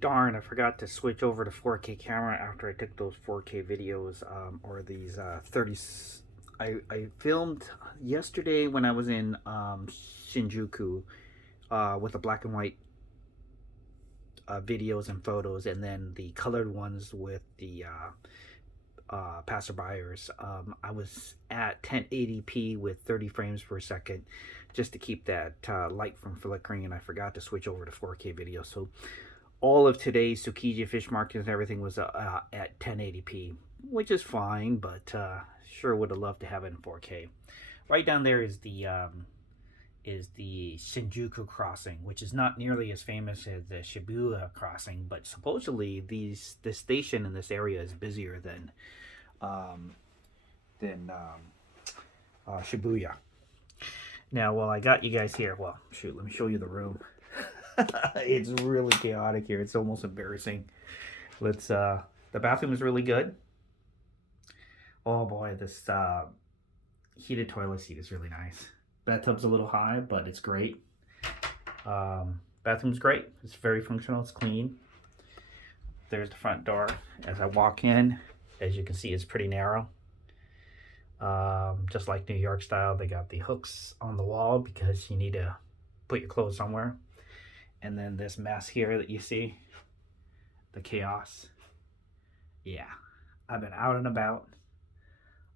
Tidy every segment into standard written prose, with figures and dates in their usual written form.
Darn, I forgot to switch over to 4K camera after I took those 4K videos, or these 30. I filmed yesterday when I was in Shinjuku with the black and white videos and photos, and then the colored ones with the passerbyers. I was at 1080p with 30 frames per second just to keep that light from flickering, and I forgot to switch over to 4K video. So all of today's Tsukiji fish markets and everything was at 1080p, which is fine, but sure would have loved to have it in 4K. Right down there is the Shinjuku crossing, which is not nearly as famous as the Shibuya crossing, but supposedly the station in this area is busier um, than Shibuya. Now, while I got you guys here, well, shoot, let me show you the room. It's really chaotic here. It's almost embarrassing. Let's. The bathroom is really good. Oh boy, this heated toilet seat is really nice. Bathtub's a little high, but it's great. Bathroom's great. It's very functional. It's clean. There's the front door. As I walk in, as you can see, it's pretty narrow. Just like New York style, they got the hooks on the wall because you need to put your clothes somewhere. And then this mess here that you see, the chaos. Yeah, I've been out and about.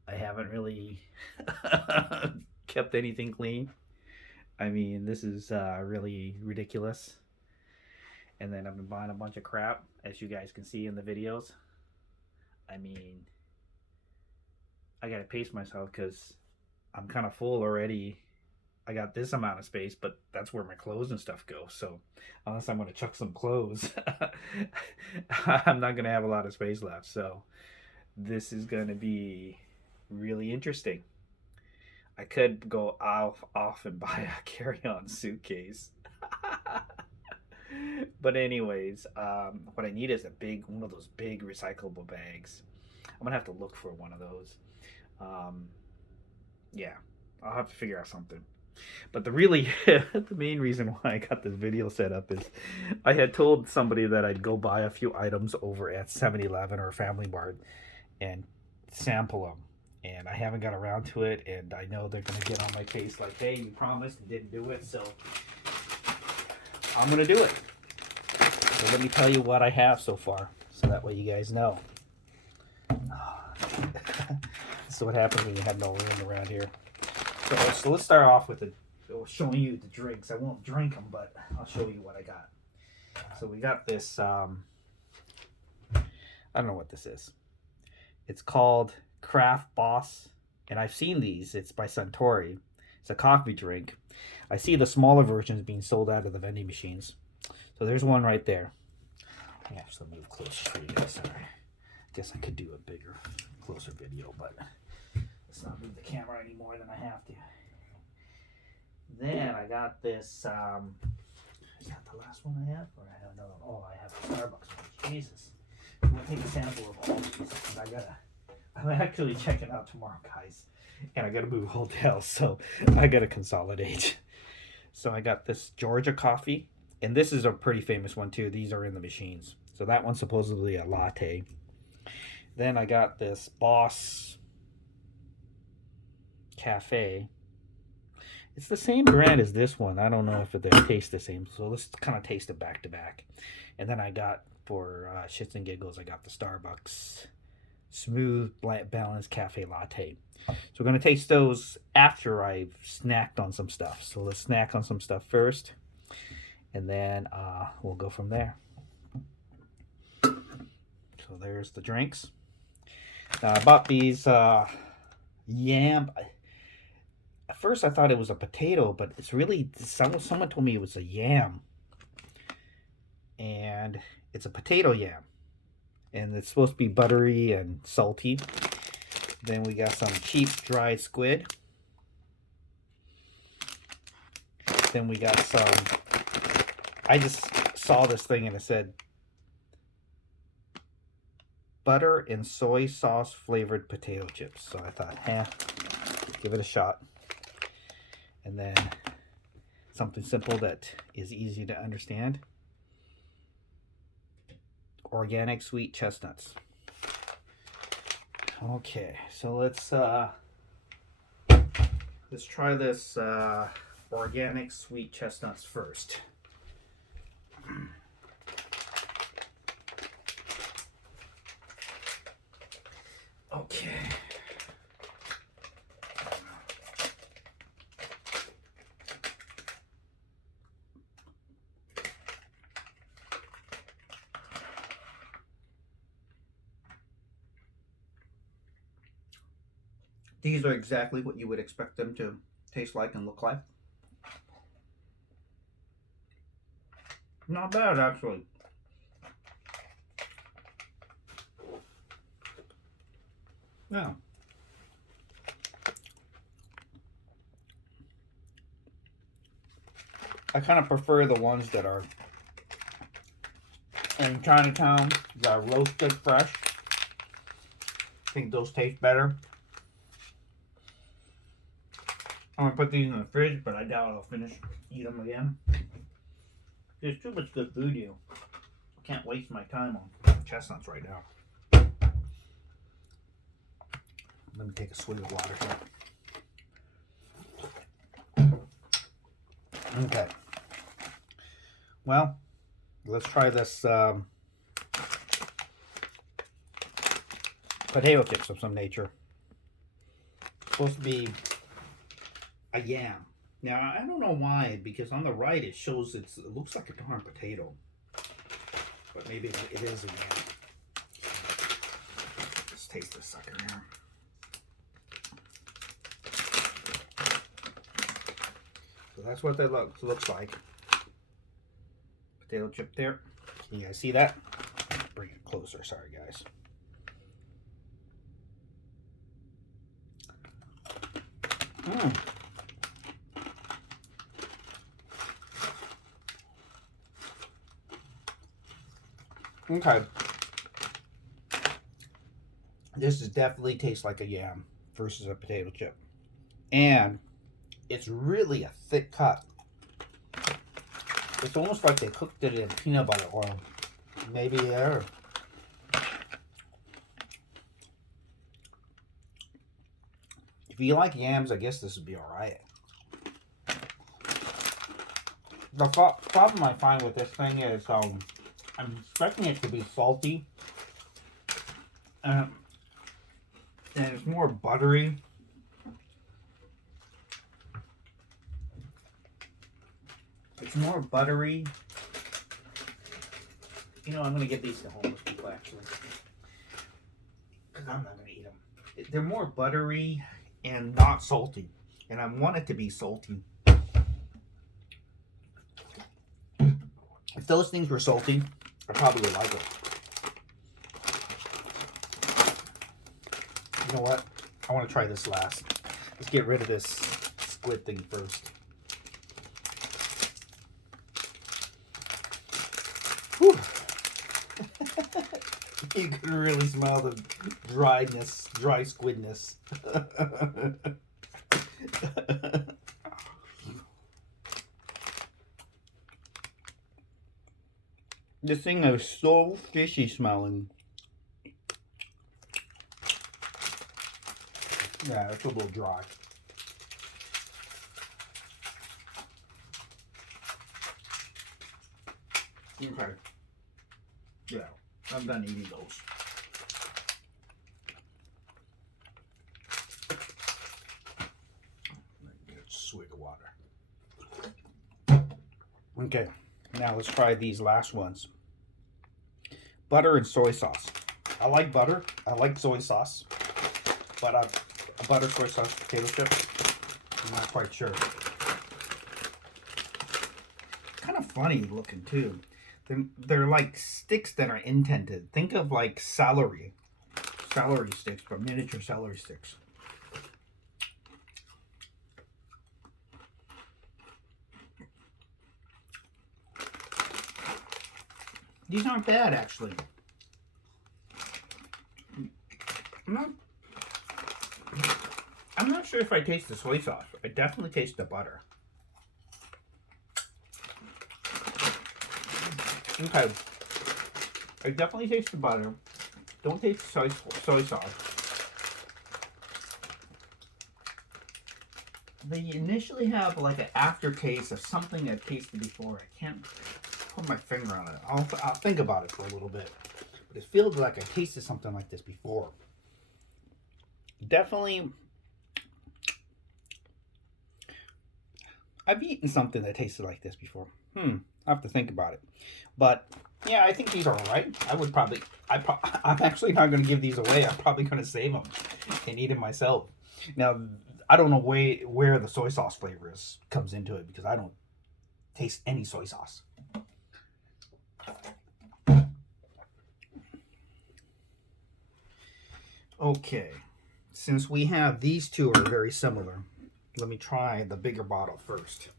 I haven't really kept anything clean. I mean, this is really ridiculous. And then I've been buying a bunch of crap, as you guys can see in the videos. I mean, I gotta pace myself because I'm kind of full already. I got this amount of space, but that's where my clothes and stuff go. So unless I'm gonna chuck some clothes, I'm not gonna have a lot of space left. So this is gonna be really interesting. I could go off and buy a carry-on suitcase. But anyways, what I need is a big one of those big recyclable bags. I'm gonna have to look for one of those. Um, yeah, I'll have to figure out something. But the really the main reason why I got this video set up is I had told somebody that I'd go buy a few items over at 7-Eleven or Family Mart and sample them. And I haven't got around to it, and I know they're gonna get on my case like, "Hey, you promised and didn't do it," so I'm gonna do it. So let me tell you what I have so far, so that way you guys know. This is what happens when you have no room around here. So let's start off with showing you the drinks. I won't drink them, but I'll show you what I got. So we got this. I don't know what this is. It's called Craft Boss, and I've seen these. It's by Suntory. It's a coffee drink. I see the smaller versions being sold out of the vending machines. So there's one right there. I have to move closer for you guys. Sorry. I guess I could do a bigger, closer video, but let's not move the camera any more than I have to. Then I got this. Is that the last one I have? Or I have another one? Oh, I have a Starbucks one. Jesus. I'm going to take a sample of all these because I'm actually checking out tomorrow, guys. And I gotta move hotels, so I gotta consolidate. So I got this Georgia coffee, and this is a pretty famous one too. These are in the machines. So that one's supposedly a latte. Then I got this Boss Cafe. It's the same brand as this one. I don't know if they taste the same. So let's kind of taste it back to back. And then I got, for shits and giggles, I got the Starbucks Smooth Balanced Cafe Latte. So we're going to taste those after I've snacked on some stuff. So let's snack on some stuff first. And then we'll go from there. So there's the drinks. Now I bought these yam. At first I thought it was a potato, but it's really, someone told me it was a yam. And it's a potato yam. And it's supposed to be buttery and salty. Then we got some cheap dried squid. Then we got some, I just saw this thing and it said butter and soy sauce flavored potato chips. So I thought, give it a shot. And then something simple that is easy to understand. Organic sweet chestnuts. Okay, so let's try this organic sweet chestnuts first. Okay. These are exactly what you would expect them to taste like and look like. Not bad, actually. Yeah. I kind of prefer the ones that are in Chinatown that are roasted fresh. I think those taste better. I'm gonna put these in the fridge, but I doubt I'll eat them again. There's too much good food here. I can't waste my time on chestnuts right now. Let me take a swig of water here. Okay. Well, let's try this potato chips of some nature. It's supposed to be a yam. Now, I don't know why, because on the right it shows it looks like a darn potato. But maybe it is a yam. Let's taste this sucker here. So that's what that looks like. Potato chip there. Can you guys see that? Bring it closer. Sorry, guys. Okay. This definitely tastes like a yam versus a potato chip. And it's really a thick cut. It's almost like they cooked it in peanut butter oil. Maybe there. If you like yams, I guess this would be alright. The problem I find with this thing is I'm expecting it to be salty. And it's more buttery. It's more buttery. You know, I'm going to give these to homeless people, actually. Because I'm not going to eat them. They're more buttery and not salty. And I want it to be salty. If those things were salty, I probably would like it. You know what? I want to try this last. Let's get rid of this squid thing first. Whew. You can really smell the dry squidness. This thing is so fishy smelling. Yeah, it's a little dry. Okay. Yeah, I'm done eating those. Get a swig of water. Okay, now let's try these last ones. Butter and soy sauce. I like butter. I like soy sauce. But a butter soy sauce potato chip, I'm not quite sure. Kind of funny looking too. They're like sticks that are indented. Think of like celery sticks, but miniature celery sticks. These aren't bad, actually. I'm not sure if I taste the soy sauce. I definitely taste the butter. Okay. I definitely taste the butter. Don't taste soy sauce. They initially have like an aftertaste of something I've tasted before. I can't put my finger on it. I'll think about it for a little bit. But it feels like I tasted something like this before. Definitely, I've eaten something that tasted like this before. I have to think about it. But yeah, I think these are alright. I'm actually not going to give these away. I'm probably going to save them and eat them myself. Now, I don't know where the soy sauce flavor comes into it because I don't taste any soy sauce. Okay, since we have these two are very similar, let me try the bigger bottle first.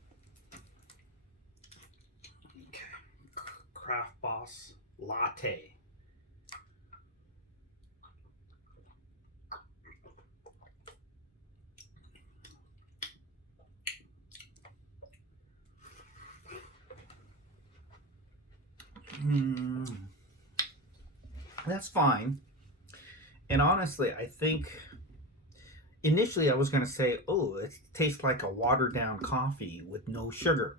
Okay, Craft Boss Latte. That's fine. And honestly, I think initially I was going to say, oh, it tastes like a watered down coffee with no sugar.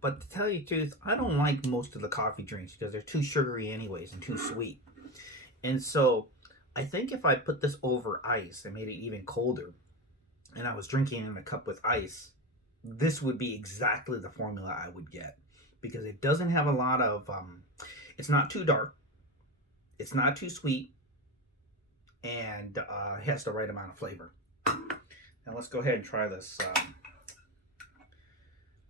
But to tell you the truth, I don't like most of the coffee drinks because they're too sugary anyways and too sweet. And so I think if I put this over ice and made it even colder and I was drinking in a cup with ice, this would be exactly the formula I would get because it doesn't have a lot of, it's not too dark, it's not too sweet, and it has the right amount of flavor. Now let's go ahead and try this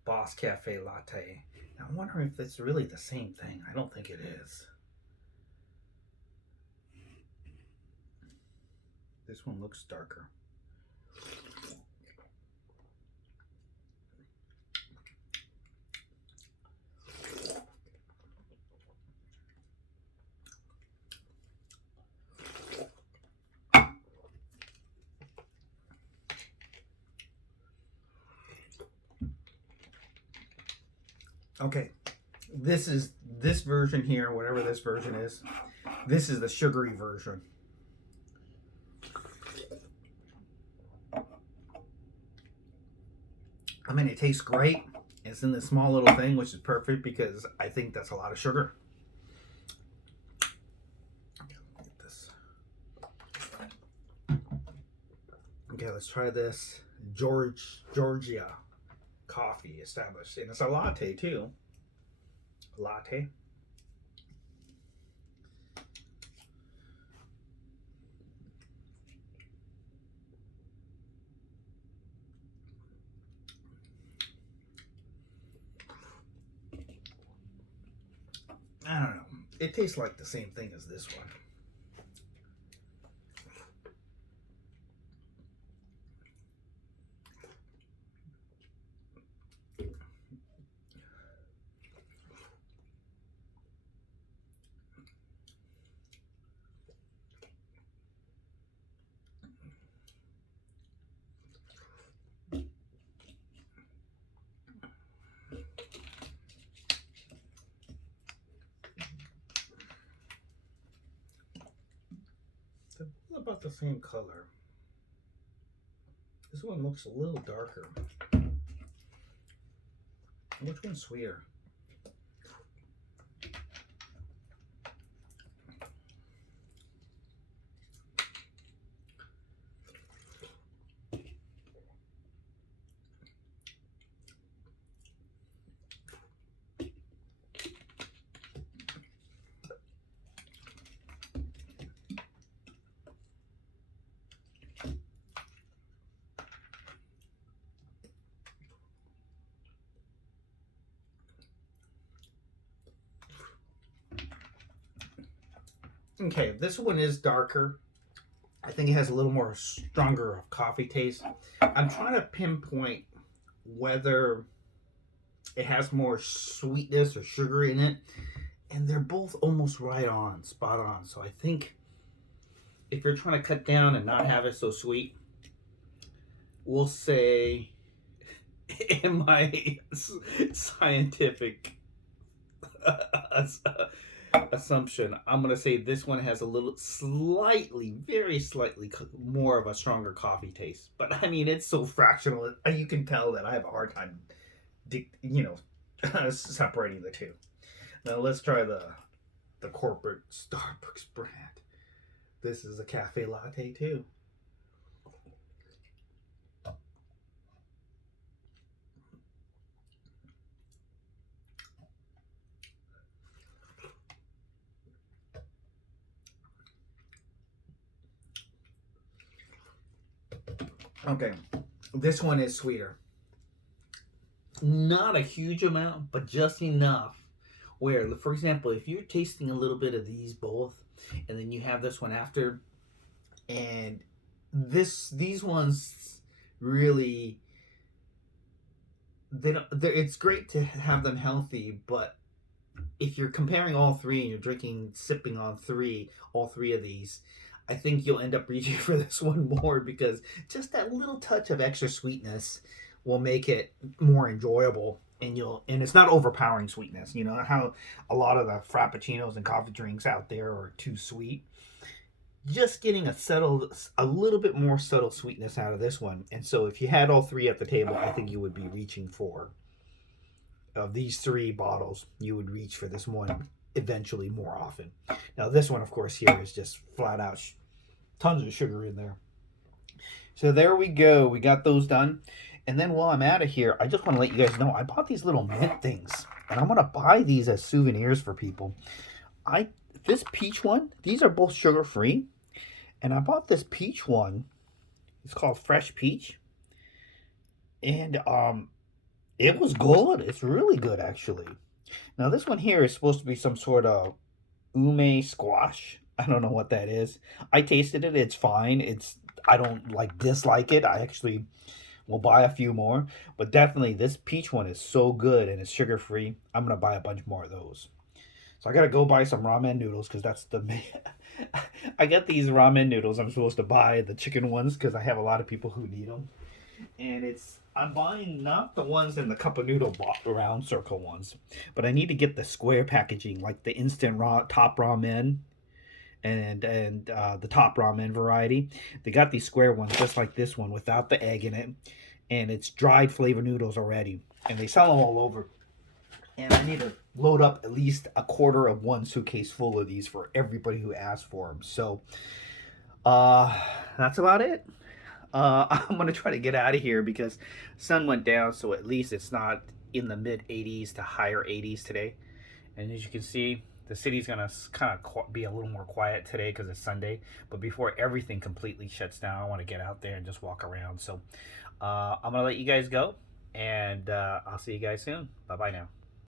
Boss Cafe Latte. Now, I wonder if it's really the same thing. I don't think it is. This one looks darker. Okay, this is this version here, whatever this version is. This is the sugary version. I mean, it tastes great. It's in this small little thing, which is perfect because I think that's a lot of sugar. Get this. Okay, let's try this Georgia coffee established, and it's a latte too. Latte. I don't know. It tastes like the same thing as this one. They're about the same color. This one looks a little darker. Which one's sweeter? Okay, this one is darker. I think it has a little more stronger of coffee taste. I'm trying to pinpoint whether it has more sweetness or sugar in it, and they're both almost right on, spot on. So I think if you're trying to cut down and not have it so sweet, we'll say in my scientific assumption, I'm gonna say this one has a little, slightly, very slightly more of a stronger coffee taste. But I mean, it's so fractional. You can tell that I have a hard time, you know, separating the two. Now let's try the corporate Starbucks brand. This is a cafe latte too. Okay, this one is sweeter. Not a huge amount, but just enough where, for example, if you're tasting a little bit of these both, and then you have this one after, and these ones really, they don't. It's great to have them healthy, but if you're comparing all three and you're sipping on all three of these, I think you'll end up reaching for this one more because just that little touch of extra sweetness will make it more enjoyable. And it's not overpowering sweetness. You know how a lot of the frappuccinos and coffee drinks out there are too sweet. Just getting a little bit more subtle sweetness out of this one. And so if you had all three at the table, I think you would be reaching for, of these three bottles, you would reach for this one eventually more often. Now this one, of course, here is just flat out tons of sugar in there. So there we go. We got those done. And then while I'm out of here, I just want to let you guys know I bought these little mint things, and I'm gonna buy these as souvenirs for people. I This peach one, these are both sugar free, and I bought this peach one. It's called Fresh Peach, and it was good. It's really good actually. Now this one here is supposed to be some sort of ume squash. I don't know what that is. I tasted it. It's fine. I don't like dislike it. I actually will buy a few more, but definitely this peach one is so good and it's sugar free. I'm gonna buy a bunch more of those. So I gotta go buy some ramen noodles because that's the main. I got these ramen noodles. I'm supposed to buy the chicken ones because I have a lot of people who need them, and I'm buying not the ones in the cup of noodle round circle ones, but I need to get the square packaging like the instant top ramen and the top ramen variety. They got these square ones just like this one without the egg in it, and it's dried flavor noodles already, and they sell them all over. And I need to load up at least a quarter of one suitcase full of these for everybody who asks for them. So that's about it. I'm gonna try to get out of here because sun went down, so at least it's not in the mid 80s to higher 80s today. And as you can see, the city's gonna kind of be a little more quiet today because it's Sunday. But before everything completely shuts down, I want to get out there and just walk around. So I'm gonna let you guys go, and I'll see you guys soon. Bye bye now.